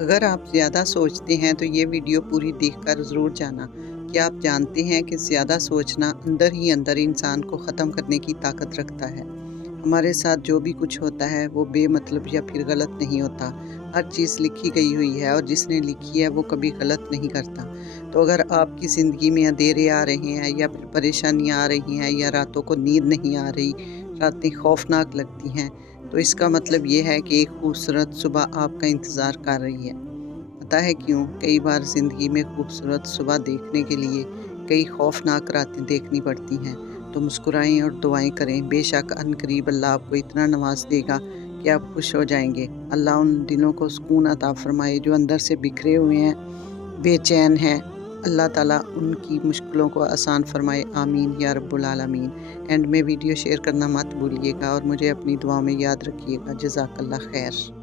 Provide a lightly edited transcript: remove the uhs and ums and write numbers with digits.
अगर आप ज़्यादा सोचते हैं तो ये वीडियो पूरी देखकर ज़रूर जाना। क्या आप जानते हैं कि ज़्यादा सोचना अंदर ही अंदर इंसान को ख़त्म करने की ताकत रखता है। हमारे साथ जो भी कुछ होता है वो बेमतलब या फिर गलत नहीं होता। हर चीज़ लिखी गई हुई है और जिसने लिखी है वो कभी गलत नहीं करता। तो अगर आपकी ज़िंदगी में अंधेरे आ रहे हैं या फिर परेशानियाँ आ रही हैं या रातों को नींद नहीं आ रही, रातें खौफनाक लगती हैं, तो इसका मतलब ये है कि एक खूबसूरत सुबह आपका इंतज़ार कर रही है। पता है क्यों? कई बार ज़िंदगी में खूबसूरत सुबह देखने के लिए कई खौफनाक रातें देखनी पड़ती हैं। तो मुस्कुराएँ और दुआएँ करें। बेशक अनकरीब अल्लाह आपको इतना नवाज़ देगा कि आप खुश हो जाएँगे। अल्लाह उन दिलों को सुकून अता फ़रमाए जो अंदर से बिखरे हुए हैं, बेचैन हैं। अल्लाह ताला उनकी मुश्किलों को आसान फ़रमाए। आमीन या रब्बुल आलमीन। एंड में वीडियो शेयर करना मत भूलिएगा और मुझे अपनी दुआओं में याद रखिएगा। जज़ाकल्लाह खैर।